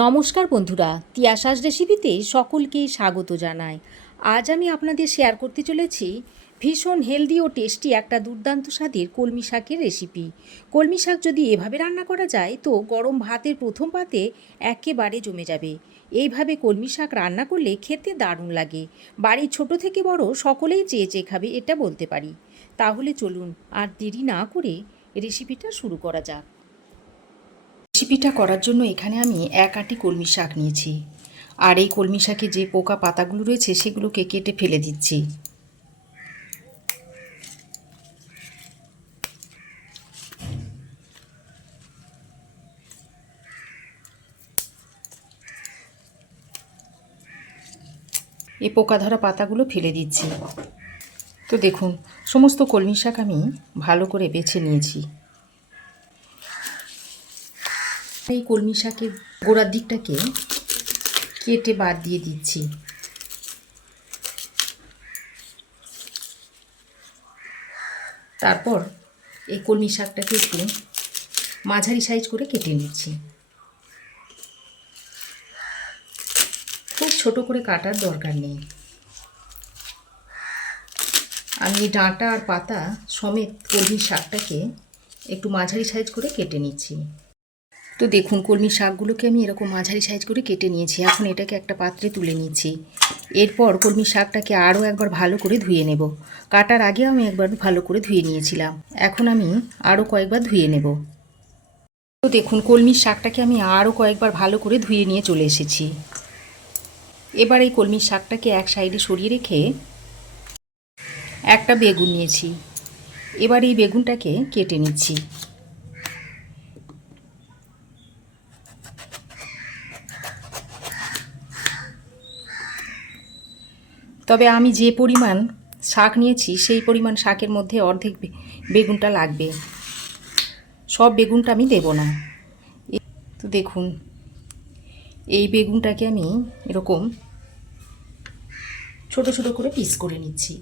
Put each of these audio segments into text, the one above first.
নমস্কার বন্ধুরা, তিয়াসাস রেসিপিতে সকলকেই স্বাগত জানাই। আজ আমি আপনাদের শেয়ার করতে চলেছি ভীষণ হেলদি ও টেস্টি একটা দুর্দান্ত স্বাদের কলমি শাকের রেসিপি। কলমি শাক যদি এভাবে রান্না করা যায় তো গরম ভাতের প্রথম পাতে একেবারে জমে যাবে। এইভাবে কলমি শাক রান্না করলে খেতে দারুণ লাগে। বাড়ির ছোট থেকে বড় সকলেই চেয়ে চেয়ে খাবে, এটা বলতে পারি। তাহলে চলুন আর দেরি না করে রেসিপিটা শুরু করা যাক। রেসিপিটা করার জন্য এখানে আমি এক আঁটি কলমি শাক নিয়েছি, আর এই কলমি শাকে যে পোকা পাতাগুলো রয়েছে সেগুলোকে কেটে ফেলে দিচ্ছি। এই পোকা ধরা পাতাগুলো ফেলে দিচ্ছি। তো দেখুন, সমস্ত কলমি শাক আমি ভালো করে বেছে নিয়েছি। এই কলমি শাকের গোড়ার দিকটাকে কেটে বাদ দিয়ে দিচ্ছি। তারপর এই কলমি শাকটাকে একটু মাঝারি সাইজ করে কেটে নিচ্ছি। খুব ছোট করে কাটার দরকার নেই। আমি ডাঁটা আর পাতা সমেত কলমি শাকটাকে একটু মাঝারি সাইজ করে কেটে নিচ্ছি। তো দেখুন, কলমি শাকগুলোকে আমি এরকম মাঝারি সাইজ করে কেটে নিয়েছি। এখন এটাকে একটা পাত্রে তুলে নিচ্ছি। এরপর কলমি শাকটাকে আরও একবার ভালো করে ধুয়ে নেব। কাটার আগে আমি একবার ভালো করে ধুয়ে নিয়েছিলাম, এখন আমি আরও কয়েকবার ধুয়ে নেব। তো দেখুন, কলমি শাকটাকে আমি আরও কয়েকবার ভালো করে ধুয়ে নিয়ে চলে এসেছি। এবার এই কলমি শাকটাকে এক সাইডে সরিয়ে রেখে একটা বেগুন নিয়েছি। এবার এই বেগুনটাকে কেটে নিচ্ছি। তবে আমি যে পরিমাণ শাক নিয়েছি সেই পরিমাণ শাকের মধ্যে অর্ধেক বেগুনটা লাগবে, সব বেগুনটা আমি দেব না। তো দেখুন, এই বেগুনটাকে আমি এরকম ছোট ছোট করে পিস করে নিচ্ছি।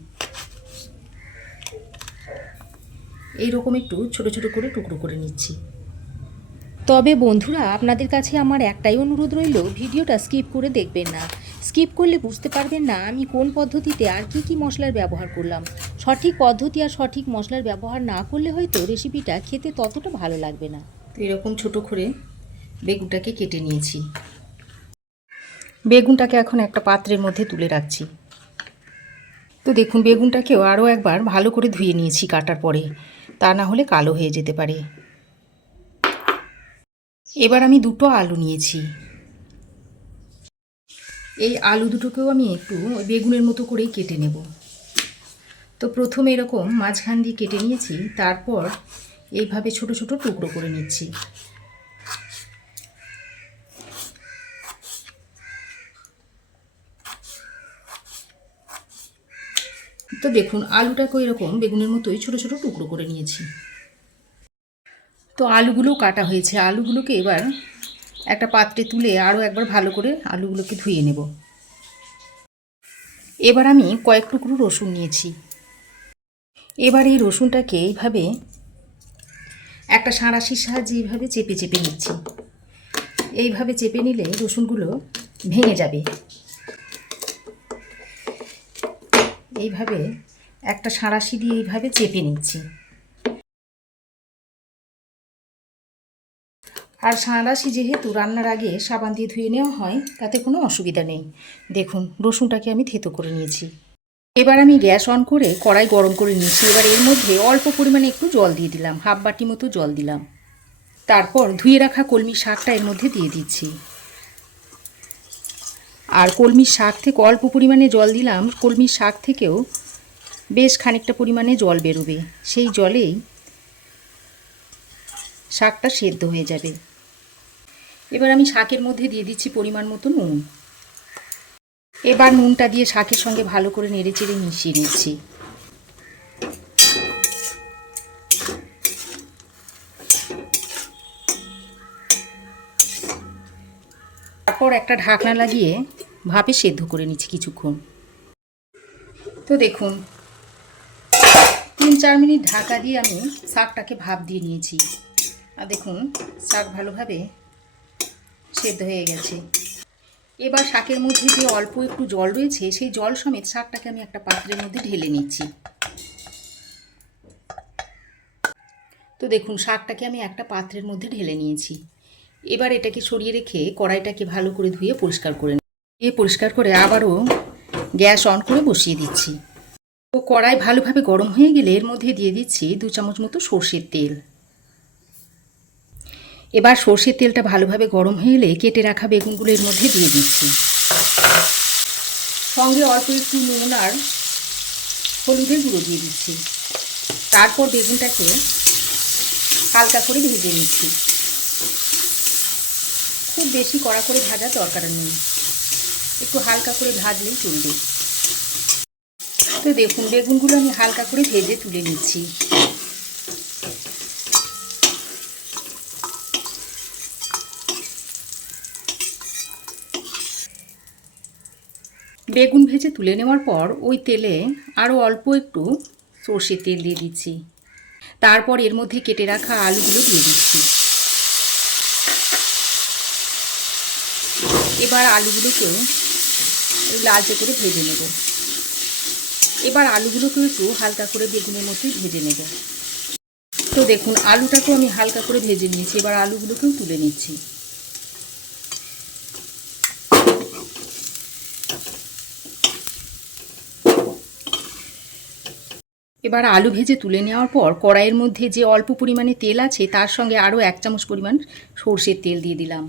এইরকম একটু ছোট ছোট করে টুকরো করে নিচ্ছি। তবে বন্ধুরা, আপনাদের কাছে আমার একটাই অনুরোধ রইল, ভিডিওটা স্কিপ করে দেখবেন না। স্কিপ করলে বুঝতে পারবেন না আমি কোন পদ্ধতিতে আর কি মশলার ব্যবহার করলাম। সঠিক পদ্ধতি আর সঠিক মশলার ব্যবহার না করলে হয়তো রেসিপিটা খেতে ততটা ভালো লাগবে না। তো এরকম ছোট করে বেগুনটাকে কেটে নিয়েছি। বেগুনটাকে এখন একটা পাত্রের মধ্যে তুলে রাখছি। তো দেখুন, বেগুনটাকেও আরও একবার ভালো করে ধুয়ে নিয়েছি কাটার পরে, তা না হলে কালো হয়ে যেতে পারে। এবার আমি দুটো আলু নিয়েছি। এই আলু দুটোকেও আমি একটু বেগুনের মতো করেই কেটে নেব। তো প্রথমে এরকম মাঝখান দিয়ে কেটে নিয়েছি, তারপর এইভাবে ছোট ছোট টুকরো করে নিচ্ছি। তো দেখুন, আলুটাকে এরকম বেগুনের মতোই ছোট ছোট টুকরো করে নিয়েছি। তো আলুগুলো কাটা হয়েছে। আলুগুলোকে এবার একটা পাত্রে তুলে আরও একবার ভালো করে আলুগুলোকে ধুয়ে নেব। এবার আমি কয়েক টুকরো রসুন নিয়েছি। এবার এই রসুনটাকে এইভাবে একটা সাঁড়াশির সাহায্যে এইভাবে চেপে চেপে নিচ্ছি। এইভাবে চেপে নিলে রসুনগুলো ভেঙে যাবে। এইভাবে একটা সাঁড়াশি দিয়ে এইভাবে চেপে নিচ্ছি। আর সাঁড়াশি যেহেতু রান্নার আগে সাবান দিয়ে ধুয়ে নেওয়া হয়, তাতে কোনো অসুবিধা নেই। দেখুন, রসুনটাকে আমি থেতো করে নিয়েছি। এবার আমি গ্যাস অন করে কড়াই গরম করে নিয়েছি। এবার এর মধ্যে অল্প পরিমাণে একটু জল দিয়ে দিলাম, হাফ বাটি মতো জল দিলাম। তারপর ধুয়ে রাখা কলমি শাকটা এর মধ্যে দিয়ে দিচ্ছি। আর কলমির শাক থেকে অল্প পরিমাণে জল দিলাম, কলমির শাক থেকেও বেশ খানিকটা পরিমাণে জল বেরোবে। সেই জলেই শাকটা সেদ্ধ হয়ে যাবে। এবার আমি শাকের মধ্যে দিয়ে দিচ্ছি পরিমাণ মতো নুন। এবার নুনটা দিয়ে শাকের সঙ্গে ভালো করে নেড়েচেড়ে মিশিয়ে নিচ্ছি। তারপর একটা ঢাকনা লাগিয়ে ভাপে সেদ্ধ করে নিচ্ছি কিছুক্ষণ। তো দেখুন, 3-4 মিনিট ঢাকা দিয়ে আমি শাকটাকে ভাপ দিয়ে নিয়েছি। আর দেখুন, শাক ভালোভাবে সেদ্ধ হয়ে গেছে। এবার শাকের মধ্যে যে অল্প একটু জল রয়েছে সেই জল সমেত শাকটাকে আমি একটা পাত্রের মধ্যে ঢেলে নিচ্ছি। তো দেখুন শাকটাকে আমি একটা পাত্রের মধ্যে ঢেলে নিয়েছি। এবার এটাকে সরিয়ে রেখে কড়াইটাকে ভালো করে ধুয়ে পরিষ্কার করে পরিষ্কার করে আবারও গ্যাস অন করে বসিয়ে দিচ্ছি। তো কড়াই ভালোভাবে গরম হয়ে গেলে এর মধ্যে দিয়ে দিচ্ছি 2 চামচ মতো সর্ষের তেল। এবার সর্ষের তেলটা ভালোভাবে গরম হয়ে এলে কেটে রাখা বেগুনগুলো এর মধ্যে দিয়ে দিচ্ছি। সঙ্গে অল্প একটু নুন আর হলুদের গুঁড়ো দিয়ে দিচ্ছি। তারপর বেগুনটাকে হালকা করে ভেজে নিচ্ছি। খুব বেশি কড়া করে ভাজার দরকার নেই, একটু হালকা করে ভাজলেই চলবে। তো দেখুন বেগুনগুলো আমি হালকা করে ভেজে তুলে নিচ্ছি। বেগুন ভেজে তুলে নেওয়ার পর ওই তেলে আরও অল্প একটু সর্ষের তেল দিয়ে দিচ্ছি। তারপর এর মধ্যে কেটে রাখা আলুগুলো দিয়ে দিচ্ছি। এবার আলুগুলোকেও লালচে করে ভেজে নেব। এবার আলুগুলোকেও একটু হালকা করে বেগুনের মতোই ভেজে নেব। তো দেখুন আলুটাকেও আমি হালকা করে ভেজে নিয়েছি। এবার আলুগুলোকেও তুলে নিচ্ছি। এবার আলু ভেজে তুলে নেওয়ার পর কড়াইয়ের মধ্যে যে অল্প পরিমাণে তেল আছে তার সঙ্গে আরও 1 চামচ পরিমাণ সর্ষের তেল দিয়ে দিলাম।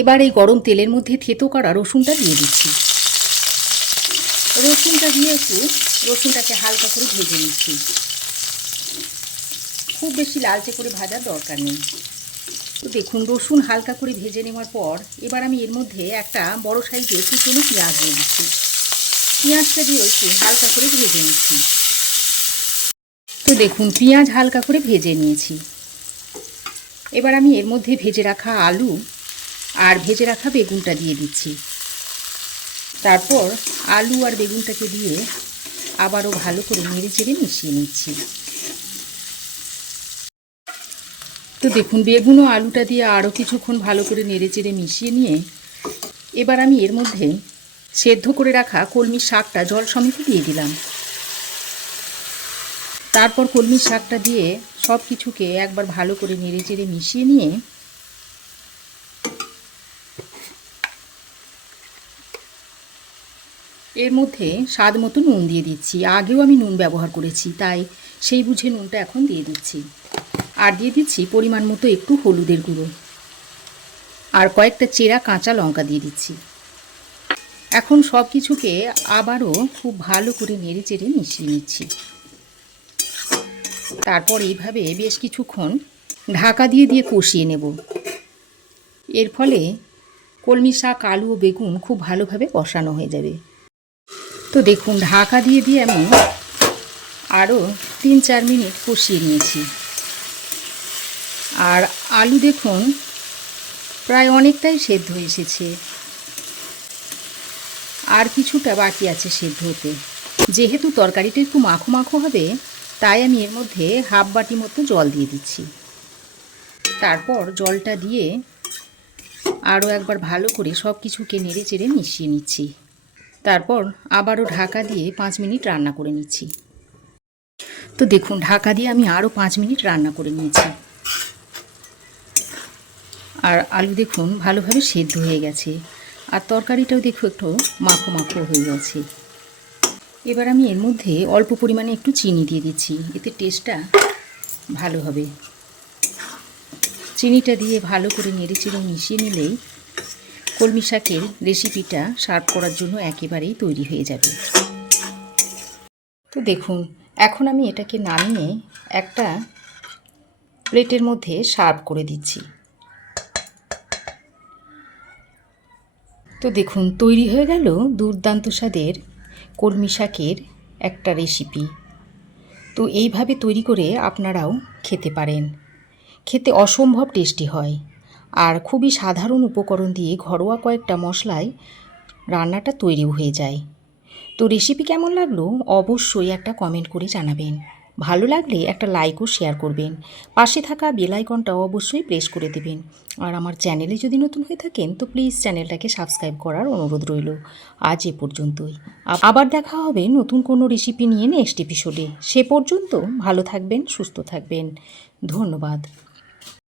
এবার এই গরম তেলের মধ্যে থেতো করা রসুনটা দিয়ে দিচ্ছি। রসুনটা দিয়ে একটু রসুনটাকে হালকা করে ভেজে নিচ্ছি। খুব বেশি লালচে করে ভাজার দরকার নেই। তো দেখুন রসুন হালকা করে ভেজে নেওয়ার পর এবার আমি এর মধ্যে একটা বড় সাইজের কুচনো পেঁয়াজ দিয়ে দিচ্ছি। পেঁয়াজটা দিয়ে একটু হালকা করে ভেজে নিচ্ছি। তো দেখুন পেঁয়াজ হালকা করে ভেজে নিয়েছি। এবার আমি এর মধ্যে ভেজে রাখা আলু আর ভেজে রাখা বেগুনটা দিয়ে দিচ্ছি। তারপর আলু আর বেগুনটাকে দিয়ে আবারও ভালো করে নেড়ে চেড়ে মিশিয়ে নিচ্ছি। তো দেখুন বেগুন ও আলুটা দিয়ে আরও কিছুক্ষণ ভালো করে নেড়ে চেড়ে মিশিয়ে নিয়ে এবার আমি এর মধ্যে সেদ্ধ করে রাখা কলমির শাকটা জল সমেত দিয়ে দিলাম। তারপর কলমির শাকটা দিয়ে সব কিছুকে একবার ভালো করে নেড়ে চেড়ে মিশিয়ে নিয়ে এর মধ্যে স্বাদ মতো নুন দিয়ে দিচ্ছি। আগেও আমি নুন ব্যবহার করেছি, তাই সেই বুঝে নুনটা এখন দিয়ে দিচ্ছি। আর দিয়ে দিচ্ছি পরিমাণ মতো একটু হলুদের গুঁড়ো আর কয়েকটা চেরা কাঁচা লঙ্কা দিয়ে দিচ্ছি। এখন সব কিছুকে আবারও খুব ভালো করে নেড়ে চেড়ে মিশিয়ে নিচ্ছি। তারপর এইভাবে বেশ কিছুক্ষণ ঢাকা দিয়ে দিয়ে কষিয়ে নেব। এর ফলে কলমি শাক, আলু ও বেগুন খুব ভালোভাবে কষানো হয়ে যাবে। তো দেখুন ঢাকা দিয়ে দিয়ে আমি আরও 3-4 মিনিট কষিয়ে নিয়েছি। আর আলু দেখুন প্রায় অনেকটাই সেদ্ধ এসেছে, আর কিছুটা বাকি আছে সেদ্ধ হতে। যেহেতু তরকারিটা একটু মাখো মাখো হবে তাই আমি এর মধ্যে হাফ বাটি মতো জল দিয়ে দিচ্ছি। তারপর জলটা দিয়ে আরও একবার ভালো করে সব কিছুকে নেড়ে চেড়ে মিশিয়ে নিচ্ছি। তারপর আবারও ঢাকা দিয়ে 5 মিনিট রান্না করে নিচ্ছি। তো দেখুন ঢাকা দিয়ে আমি আরও 5 মিনিট রান্না করে নিয়েছি। আর আলু দেখুন ভালোভাবে সেদ্ধ হয়ে গেছে, আর তরকারিটাও দেখুন একটু মাখো মাখো হয়ে গেছে। এবার আমি এর মধ্যে অল্প পরিমাণে একটু চিনি দিয়ে দিচ্ছি, এতে টেস্টটা ভালো হবে। চিনিটা দিয়ে ভালো করে নেড়ে চেড়ে মিশিয়ে নিলেই কলমি শাকের রেসিপিটা সার্ভ করার জন্য একেবারেই তৈরি হয়ে যাবে। তো দেখুন এখন আমি এটাকে নামিয়ে একটা প্লেটের মধ্যে সার্ভ করে দিচ্ছি। তো দেখুন তৈরি হয়ে গেল দুর্দান্ত স্বাদের কলমি শাকের একটা রেসিপি। তো এইভাবে তৈরি করে আপনারাও খেতে পারেন। খেতে অসম্ভব টেস্টি হয়, আর খুবই সাধারণ উপকরণ দিয়ে ঘরোয়া কয়েকটা মশলায় রান্নাটা তৈরিও হয়ে যায়। তো রেসিপি কেমন লাগলো অবশ্যই একটা কমেন্ট করে জানাবেন। ভালো লাগলে একটা লাইক ও শেয়ার করবেন। পাশে থাকা বেল আইকনটাও অবশ্যই প্রেস করে দেবেন। আর আমার চ্যানেলে যদি নতুন হয়ে থাকেন তো প্লিজ চ্যানেলটাকে সাবস্ক্রাইব করার অনুরোধ রইল। আজ এ পর্যন্তই। আবার দেখা হবে নতুন কোনো রেসিপি নিয়ে নেক্সট এপিসোডে। সে পর্যন্ত ভালো থাকবেন, সুস্থ থাকবেন। ধন্যবাদ।